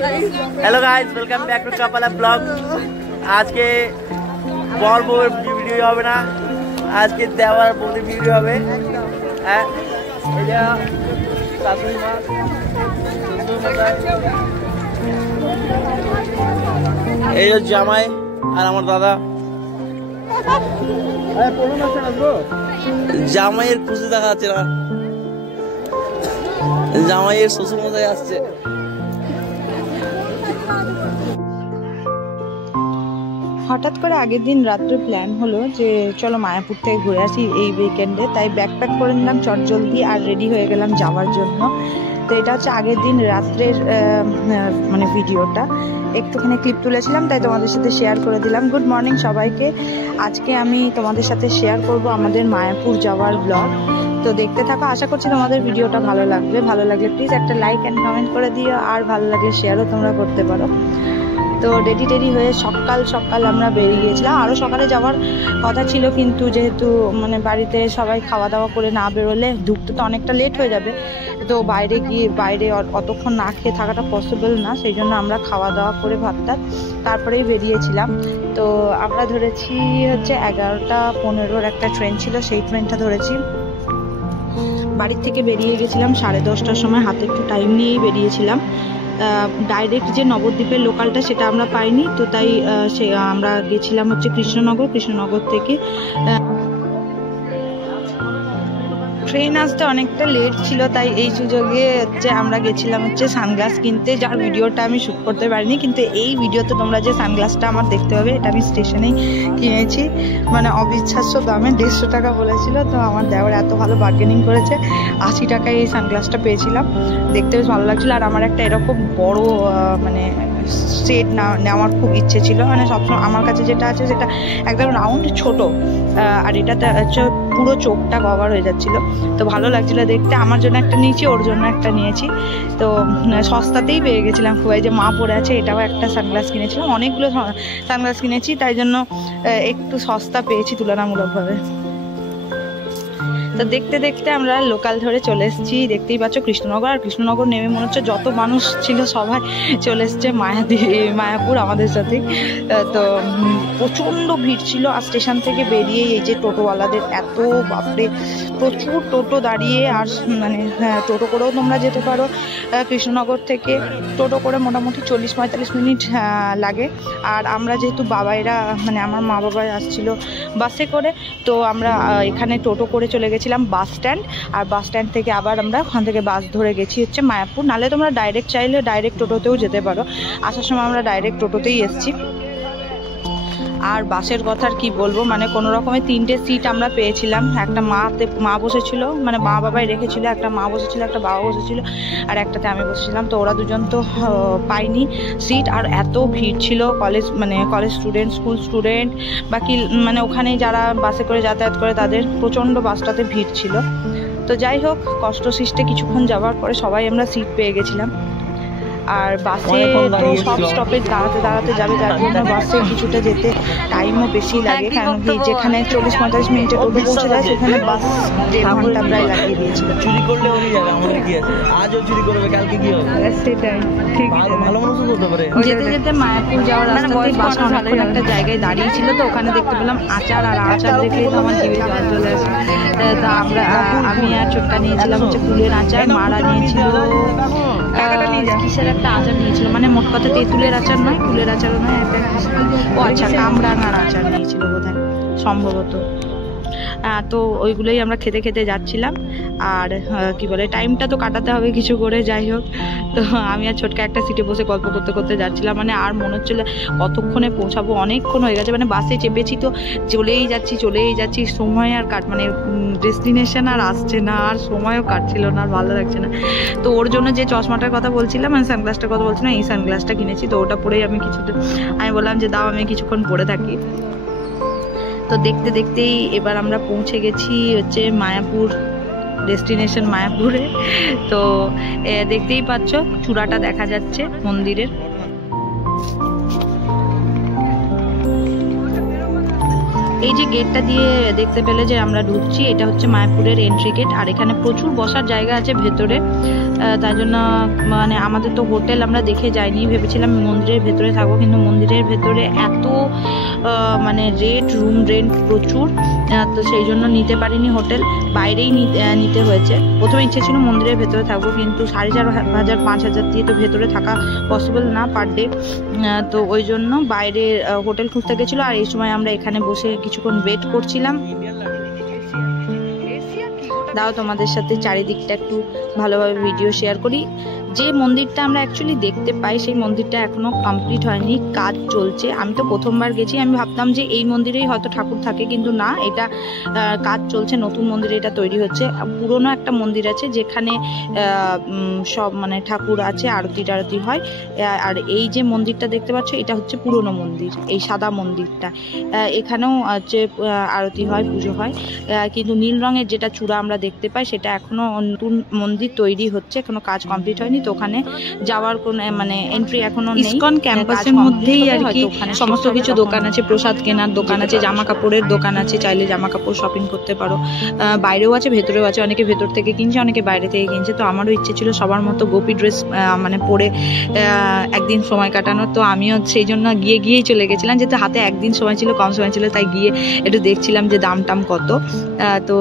Hello guys, welcome back to Chapala blog. आज के বর বউয়ের ভিডিও হবে না, আজকে দেওয়ার বউদের ভিডিও হবে। হ্যাঁ, এটা শাশুড়ি মা, এই যে জামাই আর আমার দাদা। জামাইয়ের খুশি দেখা যাচ্ছে না, জামাইয়ের শ্বশুর মশাই আসছে। হঠাৎ করে আগের দিন রাত্রে প্ল্যান হলো যে চলো মায়াপুর থেকে ঘুরে আসি এই উইকেন্ডে, তাই ব্যাকপ্যাক করে নিলাম চটজলদি আর রেডি হয়ে গেলাম যাওয়ার জন্য। তো এটা হচ্ছে আগের দিন রাত্রের মানে ভিডিওটা, একটুখানি ক্লিপ তুলেছিলাম তাই তোমাদের সাথে শেয়ার করে দিলাম। গুড মর্নিং সবাইকে। আজকে আমি তোমাদের সাথে শেয়ার করব আমাদের মায়াপুর যাওয়ার ব্লগ। তো দেখতে থাকো, আশা করছি তোমাদের ভিডিওটা ভালো লাগবে। ভালো লাগলে প্লিজ একটা লাইক অ্যান্ড কমেন্ট করে দিও, আর ভালো লাগলে শেয়ারও তোমরা করতে পারো। তো রেডি হয়ে সকাল আমরা বেরিয়ে গিয়েছিলাম। আরও সকালে যাওয়ার কথা ছিল, কিন্তু যেহেতু মানে বাড়িতে সবাই খাওয়া দাওয়া করে না বেরোলে ঢুকতে তো অনেকটা লেট হয়ে যাবে, তো বাইরে অতক্ষণ না খেয়ে থাকাটা পসিবল না, সেই জন্য আমরা খাওয়া দাওয়া করে ভাতটা তারপরেই বেরিয়েছিলাম। তো আমরা ধরেছি হচ্ছে 11:15 একটা ট্রেন ছিল, সেই ট্রেনটা ধরেছি। বাড়ির থেকে বেরিয়ে গেছিলাম 10:30টার সময়, হাতে একটু টাইম নিয়েই বেরিয়েছিলাম। ডাইরেক্ট যে নবদ্বীপের লোকালটা সেটা আমরা পাইনি, তো তাই আমরা গেছিলাম হচ্ছে কৃষ্ণনগর থেকে। ট্রেন আসতে অনেকটা লেট ছিল, তাই এই সুযোগে হচ্ছে আমরা গেছিলাম হচ্ছে সানগ্লাস কিনতে, যার ভিডিওটা আমি শ্যুট করতে পারিনি। কিন্তু এই ভিডিওতে তোমরা যে সানগ্লাসটা আমার দেখতে পাবে, এটা আমি স্টেশনেই কিনেছি, মানে অবিশ্বাস্য দামে 150 টাকা বলেছিল। তো আমার দেওয়ার এত ভালো বার্গেনিং করেছে, 80 টাকায় এই সানগ্লাসটা পেয়েছিলাম। দেখতে বেশ ভালো লাগছিলো। আর আমার একটা এরকম বড় মানে সেট নেওয়ার খুব ইচ্ছে ছিল, মানে সবসময় আমার কাছে যেটা আছে সেটা একদম রাউন্ড ছোট, আর এটাতে হচ্ছে পুরো চোখটা কভার হয়ে যাচ্ছিলো। তো ভালো লাগছিলো দেখতে। আমার জন্য একটা নিয়েছি, ওর জন্য একটা নিয়েছি। তো সস্তাতেই পেয়ে গেছিলাম খুব। যে মা পরে আছে, এটাও একটা সানগ্লাস কিনেছিলাম, অনেকগুলো সানগ্লাস কিনেছি, তাই জন্য একটু সস্তা পেয়েছি তুলনামূলকভাবে। তো দেখতে আমরা লোকাল ধরে চলে এসেছি, দেখতেই পাচ্ছ কৃষ্ণনগর। আর কৃষ্ণনগর নেমে মনে হচ্ছে যত মানুষ ছিল সবাই চলে এসছে মায়াপুর আমাদের সাথে। তো প্রচণ্ড ভিড় ছিল। আর স্টেশন থেকে বেরিয়ে এই যে টোটোওয়ালাদের এত বাপরে, প্রচুর টোটো দাঁড়িয়ে। আর মানে টোটো করেও তোমরা যেতে পারো কৃষ্ণনগর থেকে। টোটো করে মোটামুটি 40-45 মিনিট লাগে। আর আমরা যেহেতু বাবাইরা মানে আমার মা বাবাই আসছিল বাসে করে, তো আমরা এখানে টোটো করে চলে গেছিলাম বাস স্ট্যান্ড। আর বাস স্ট্যান্ড থেকে আবার আমরা ওখান থেকে বাস ধরে গেছি হচ্ছে মায়াপুর। নাহলে তোমরা ডাইরেক্ট চাইলে ডাইরেক্ট টোটোতেও যেতে পারো। আসার সময় আমরা ডাইরেক্ট টোটোতেই এসেছি। আর বাসের কথা আর কি বলবো, মানে কোনো রকমের 3টে সিট আমরা পেয়েছিলাম। একটা মা বসেছিল, মানে মা বাবাই রেখেছিল, একটা মা বসেছিল, একটা বাবা বসেছিল, আর একটাতে আমি বসেছিলাম। তো ওরা দুজন তো পাইনি সিট। আর এত ভিড় ছিল, কলেজ স্টুডেন্ট, স্কুল স্টুডেন্ট, বাকি মানে ওখানে যারা বাসে করে যাতায়াত করে তাদের প্রচণ্ড বাসটাতে ভিড় ছিল। তো যাই হোক, কষ্ট সৃষ্টে কিছুক্ষণ যাওয়ার পরে সবাই আমরা সিট পেয়ে গেছিলাম। আর বাসে তো সব স্টপেজ দাঁড়াতে যাবে, যার জন্য বাসে কিছুটা যেতে টাইমও বেশি লাগে, কারণ কি যেখানে 40-45 মিনিটে টোটো পৌঁছে যায় সেখানে বাস 1.5 ঘন্টা প্রায় লাগিয়ে দিয়েছিল। চুরি করলে ওরই যাবে, আমাদের কি আছে, আজও চুরি করবে কালকে কি হবে, সেটাই ঠিক। ভালো মানুষ বলতে পারে। যেতে মায়াপুর যাওয়ার রাস্তাতেই বাস অনেকক্ষণ একটা জায়গায় দাঁড়িয়ে ছিল, তো ওখানে দেখতে পেলাম আচার। আর আচার দেখলেই তো আমার জিভে জল চলে আসে। তো আমি আর ছোট্টা নিয়েছিলাম হচ্ছে কুলের আচার, মারা নিয়েছিল কিসের একটা আচার নিয়েছিল, মানে মোট কথা তেঁতুলের আচার নয়, কুলের আচারও নয়, একটা ও আচ্ছা কামরাঙার আচার নিয়েছিল বোধহয়, সম্ভবত। তো ওইগুলোই আমরা খেতে যাচ্ছিলাম। আর কি বলে, টাইমটা তো কাটাতে হবে কিছু করে। যাই হোক, তো আমি আর ছোটকা একটা সিটে বসে গল্প করতে যাচ্ছিলাম। মানে আর মনে হচ্ছিল কতক্ষণে পৌঁছাবো, অনেকক্ষণ হয়ে গেছে। মানে বাসে চেপেছি তো চলেই যাচ্ছি, সময় আর মানে ডেস্টিনেশন আর আসছে না, আর সময়ও কাটছিল না, আর ভালো লাগছে না। তো ওর জন্য যে চশমাটার কথা বলছিলাম, মানে সানগ্লাসটার কথা বলছিলাম, এই সানগ্লাসটা কিনেছি। তো ওটা পরেই আমি বললাম যে দাও আমি কিছুক্ষণ পরে থাকি। তো দেখতেই এবার আমরা পৌঁছে গেছি হচ্ছে মায়াপুর, ডেস্টিনেশন মায়াপুরে। তো দেখতেই পাচ্ছ চূড়াটা দেখা যাচ্ছে মন্দিরের। এই যে গেটটা দিয়ে দেখতে পেলে যে আমরা ঢুকছি, এটা হচ্ছে মায়াপুরের এন্ট্রি গেট। আর এখানে প্রচুর বসার জায়গা আছে ভেতরে, তাই জন্য মানে আমাদের তো হোটেল আমরা দেখে যাইনি, ভেবেছিলাম মন্দিরের ভেতরে থাকবো, কিন্তু মন্দিরের ভেতরে এত মানে রুম রেন্ট প্রচুর, তো সেই জন্য নিতে পারিনি হোটেল, বাইরেই নিতে হয়েছে। প্রথমে ইচ্ছে ছিল মন্দিরের ভেতরে থাকবো, কিন্তু 4,500 5,000 দিয়ে তো ভেতরে থাকা পসিবল না পার ডে, তো ওই জন্য বাইরে হোটেল খুঁজতে গেছিলো। আর এই সময় আমরা এখানে বসে কিছুক্ষণ ওয়েট করছিলাম। দাও তোমাদের সাথে চারিদিকটা একটু ভালোভাবে ভিডিও শেয়ার করি। যে মন্দিরটা আমরা অ্যাকচুয়ালি দেখতে পাই সেই মন্দিরটা এখনো কমপ্লিট হয়নি, কাজ চলছে। আমি তো প্রথমবার গেছি, আমি ভাবতাম যে এই মন্দিরেই হয়তো ঠাকুর থাকে, কিন্তু না, এটা কাজ চলছে, নতুন মন্দির এটা তৈরি হচ্ছে। পুরনো একটা মন্দির আছে যেখানে সব মানে ঠাকুর আছে, আরতি টারতি হয়। আর এই যে মন্দিরটা দেখতে পাচ্ছ এটা হচ্ছে পুরনো মন্দির, এই সাদা মন্দিরটা। এখানেও হচ্ছে আরতি হয়, পুজো হয়, কিন্তু নীল রঙের যেটা চূড়া আমরা দেখতে পাই সেটা এখনো নতুন মন্দির তৈরি হচ্ছে, এখনো কাজ কমপ্লিট হয়নি। তো ওখানে যাওয়ার কোনো মানে এন্ট্রি এখনো নেই। ইসকন ক্যাম্পাসের মধ্যেই আর কি সমস্ত কিছু দোকান আছে, প্রসাদ কেনার দোকান আছে, জামা কাপড়ের দোকান আছে, চাইলে জামা কাপড় শপিং করতে পারো। বাইরেও আছে, ভেতরেও আছে, অনেকে ভেতর থেকে কিনছে, অনেকে বাইরে থেকে কিনছে। তো আমারও ইচ্ছে ছিল সবার মতো গোপী ড্রেস মানে পরে একদিন সময় কাটানোর, তো আমিও সেই জন্য গিয়েই চলে গেছিলাম, যেহেতু হাতে একদিন সময় ছিল, কম সময় ছিল, তাই গিয়ে একটু দেখছিলাম যে দাম টাম কত। তো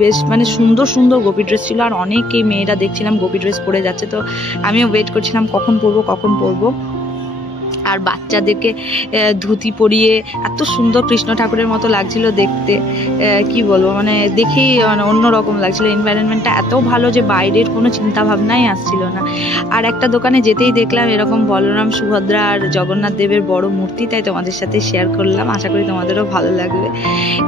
বেশ মানে সুন্দর সুন্দর গোপী ড্রেস ছিল, আর অনেকেই মেয়েরা দেখছিলাম গোপী ড্রেস পরে যাচ্ছে, তো আমিও ওয়েট করছিলাম কখন পরবো। আর বাচ্চাদেরকে ধুতি পরিয়ে এত সুন্দর কৃষ্ণ ঠাকুরের মতো লাগছিল দেখতে, কি বলবো, মানে দেখেই মানে অন্যরকম লাগছিল। এনভায়রনমেন্টটা এত ভালো যে বাইরের কোনো চিন্তা ভাবনাই আসছিল না। আর একটা দোকানে যেতেই দেখলাম এরকম বলরাম, সুভদ্রা আর জগন্নাথ দেবের বড় মূর্তি, তাই তোমাদের সাথে শেয়ার করলাম, আশা করি তোমাদেরও ভালো লাগবে।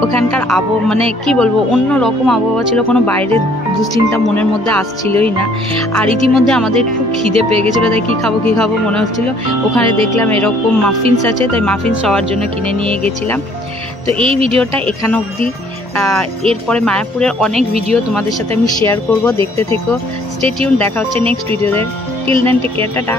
ওখানকার মানে কি বলবো, অন্য রকম আবহাওয়া ছিল, কোনো বাইরের দুশ্চিন্তা মনের মধ্যে আসছিলই না। আর ইতিমধ্যে আমাদের খুব খিদে পেয়ে গেছিলো, তাই কি খাবো মনে হচ্ছিল। ওখানে দেখলাম এরকম মাফিনস আছে, তাই মাফিনস সবার জন্য কিনে নিয়ে গেছিলাম। তো এই ভিডিওটা এখানে অবধি, এরপরে মায়াপুরের অনেক ভিডিও তোমাদের সাথে আমি শেয়ার করব, দেখতে থেকো, স্টে টিউন। দেখা হচ্ছে নেক্সট ভিডিওতে। Till then take care, tata.